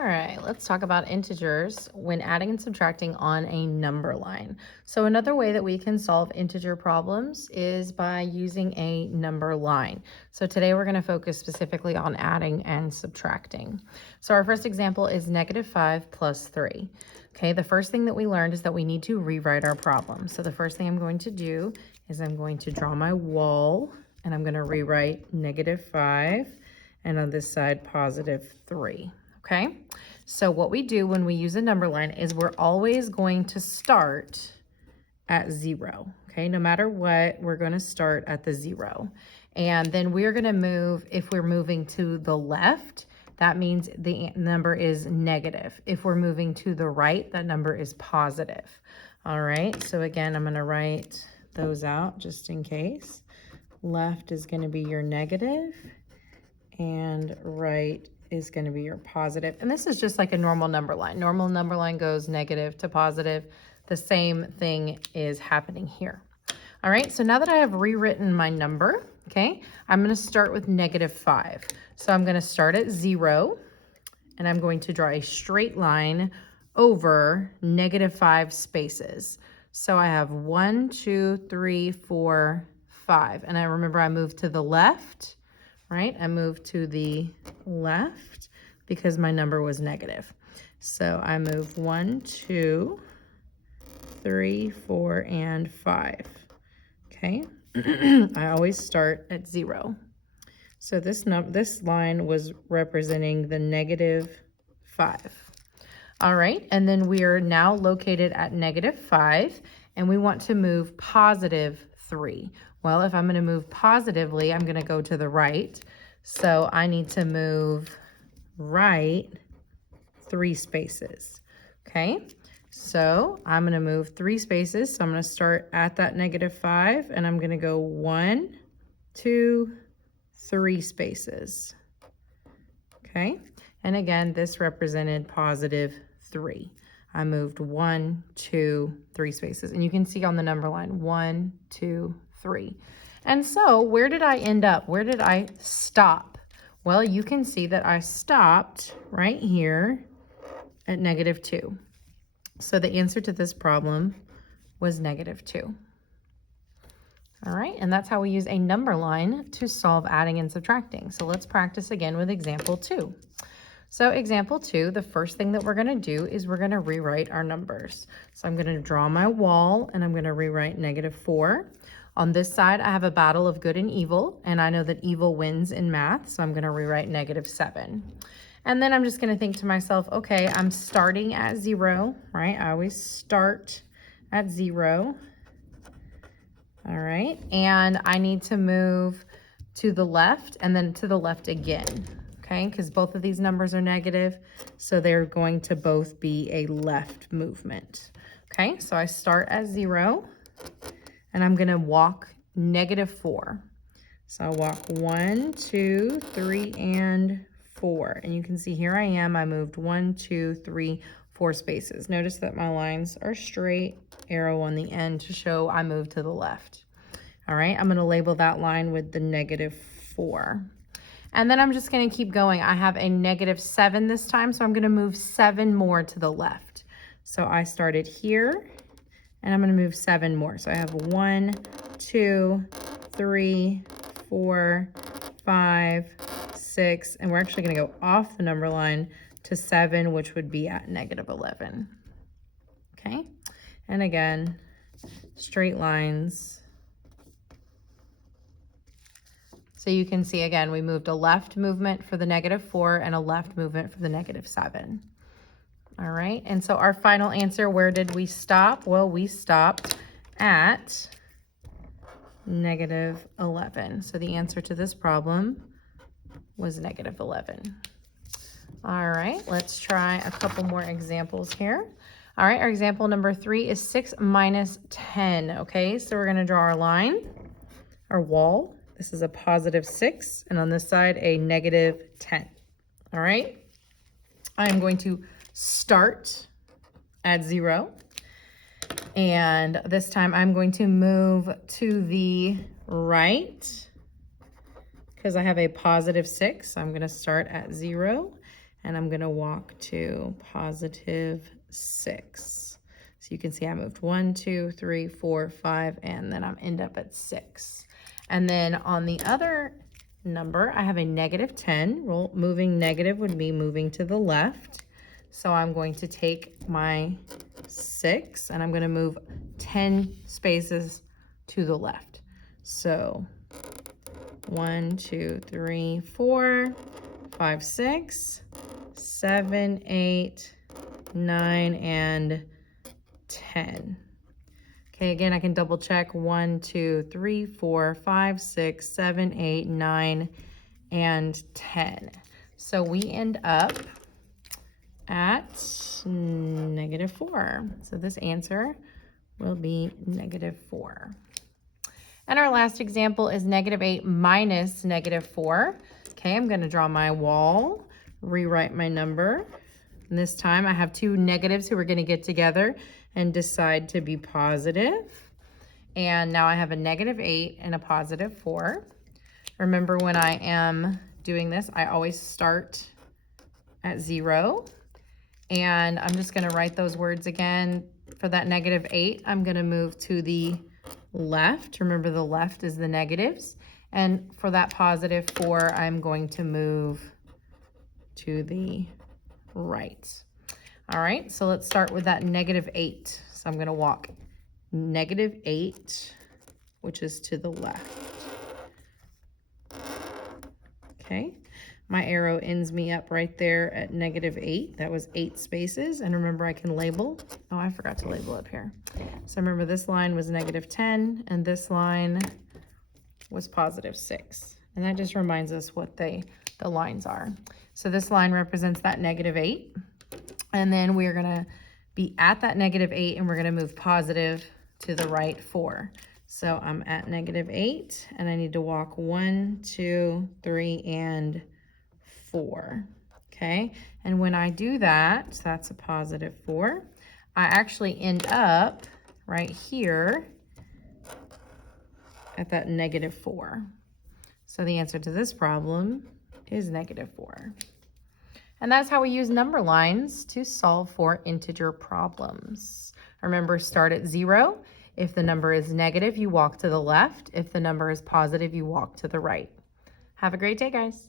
All right, let's talk about integers when adding and subtracting on a number line. So another way that we can solve integer problems is by using a number line. So today we're going to focus specifically on adding and subtracting. So our first example is -5 plus 3. Okay, the first thing that we learned is that we need to rewrite our problem. So the first thing I'm going to do is I'm going to draw my wall and I'm going to rewrite -5 and on this side +3. Okay, so what we do when we use a number line is we're always going to start at 0. Okay, no matter what, we're going to start at the 0. And then we're going to move, if we're moving to the left, that means the number is negative. If we're moving to the right, that number is positive. All right, so again, I'm going to write those out just in case. Left is going to be your negative, and right is going to be your positive. And this is just like a normal number line. Normal number line goes negative to positive. The same thing is happening here. All right, so now that I have rewritten my number, okay, I'm going to start with -5. So I'm going to start at 0, and I'm going to draw a straight line over -5 spaces. So I have 1, 2, 3, 4, 5. And I remember I moved to the left, right? I moved to the left because my number was negative. So I move 1, 2, 3, 4, and 5. Okay. I always start at 0. So this line was representing the -5. All right, and then we are now located at -5, and we want to move +3. Well, if I'm going to move positively, I'm going to go to the right. So I need to move right 3 spaces. Okay, so I'm going to move 3 spaces. So I'm going to start at that -5, and I'm going to go 1, 2, 3 spaces. Okay, and again, this represented +3. I moved 1, 2, 3 spaces, and you can see on the number line 1, 2, 3. And so where did I end up? Where did I stop? Well, you can see that I stopped right here at -2. So the answer to this problem was -2. All right, and that's how we use a number line to solve adding and subtracting. So let's practice again with example 2. So example 2, the first thing that we're going to do is we're going to rewrite our numbers. So I'm going to draw my wall, and I'm going to rewrite -4. On this side, I have a battle of good and evil, and I know that evil wins in math, so I'm going to rewrite -7. And then I'm just going to think to myself, okay, I'm starting at 0, right? I always start at 0. All right, and I need to move to the left and then to the left again, okay? Because both of these numbers are negative, so they're going to both be a left movement. Okay, so I start at 0, and I'm gonna walk -4. So I'll walk 1, 2, 3, and 4. And you can see here I am, I moved 1, 2, 3, 4 spaces. Notice that my lines are straight, arrow on the end to show I moved to the left. All right, I'm gonna label that line with the -4. And then I'm just gonna keep going. I have a -7 this time, so I'm gonna move 7 more to the left. So I started here, and I'm gonna move 7 more. So I have 1, 2, 3, 4, 5, 6, and we're actually gonna go off the number line to 7, which would be at -11. Okay, and again, straight lines. So you can see again, we moved a left movement for the -4 and a left movement for the -7. All right, and so our final answer, where did we stop? Well, we stopped at -11. So the answer to this problem was -11. All right, let's try a couple more examples here. All right, our example number 3 is 6 minus 10. Okay, so we're gonna draw our line, our wall. This is a +6, and on this side, a -10. All right, I am going to start at 0, and this time I'm going to move to the right because I have a +6. So I'm going to start at 0, and I'm gonna walk to positive 6. So you can see I moved 1, 2, 3, 4, 5, and then I'm end up at 6. And then on the other number, I have a negative 10. Well, moving negative would be moving to the left. So I'm going to take my 6 and I'm going to move 10 spaces to the left. So 1, 2, 3, 4, 5, 6, 7, 8, 9, and 10. Okay, again, I can double check 1, 2, 3, 4, 5, 6, 7, 8, 9, and 10. So we end up at -4. So this answer will be -4. And our last example is -8 minus -4. Okay, I'm going to draw my wall, rewrite my number. And this time I have two negatives who are going to get together and decide to be positive. And now I have a -8 and a +4. Remember, when I am doing this, I always start at 0. And I'm just going to write those words again. For that -8, I'm going to move to the left. Remember, the left is the negatives. And for that +4, I'm going to move to the right. All right, so let's start with that -8. So I'm going to walk -8, which is to the left. Okay, my arrow ends me up right there at -8. That was 8 spaces. And remember, I can label. Oh, I forgot to label up here. So remember, this line was -10, and this line was +6. And that just reminds us what the lines are. So this line represents that -8. And then we're going to be at that -8, and we're going to move positive to the right 4. So I'm at -8, and I need to walk 1, 2, 3, and 4. Okay, and when I do that, that's a +4. I actually end up right here at that -4. So the answer to this problem is -4. And that's how we use number lines to solve for integer problems. Remember, start at 0. If the number is negative, you walk to the left. If the number is positive, you walk to the right. Have a great day, guys.